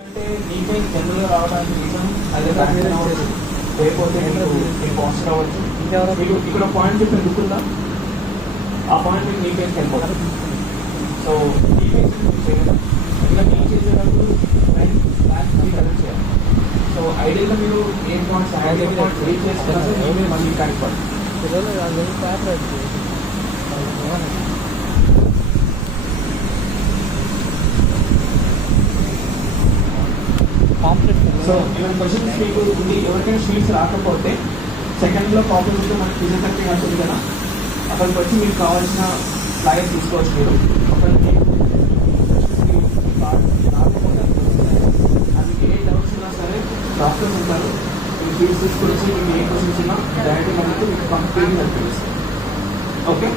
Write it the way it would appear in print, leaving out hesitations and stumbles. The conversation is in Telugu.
అంటే నీకే జనరల్గా రావడానికి రీజన్ అదే లేకపోతే మీకు కాస్ట్ రావచ్చు. మీకు ఇక్కడ పాయింట్ చెప్పిన దుక్కుందా, ఆ పాయింట్ మీకు నీకేం వెళ్ళిపోతుంది. సో నీకేం చేయాలి, ఇంకా నీ చేసేటప్పుడు కరెక్ట్ చేయాలి. సో ఐడియాగా మీరు ఏం పాయింట్స్ ఏం చేస్తున్నారు మీరే మళ్ళీ కరెక్ట్ పడుతుంది. సో ఏమైనా క్వశ్చన్స్ మీకు ఉంది, ఎవరికైనా స్వీట్స్ రాకపోతే సెకండ్లో ప్రాబ్లమ్ ఉంటే మనకి ఫిజియోథెరపీ ఉంటుంది కదా, అక్కడికి వచ్చి మీకు కావాల్సిన ఫ్లైర్స్ తీసుకోవచ్చు. మీరు ఒకరికి రాకపోతే అది ఏ డౌట్స్ ఉన్నా సరే డాక్టర్స్ ఉంటారు, మీరు ఫీజు తీసుకొచ్చి మీకు ఏ క్వశ్చన్స్ ఉన్నా డైరెక్ట్గా మనకు మీకు కంప్లీట్ హెల్ప్ చేస్తారు. ఓకే.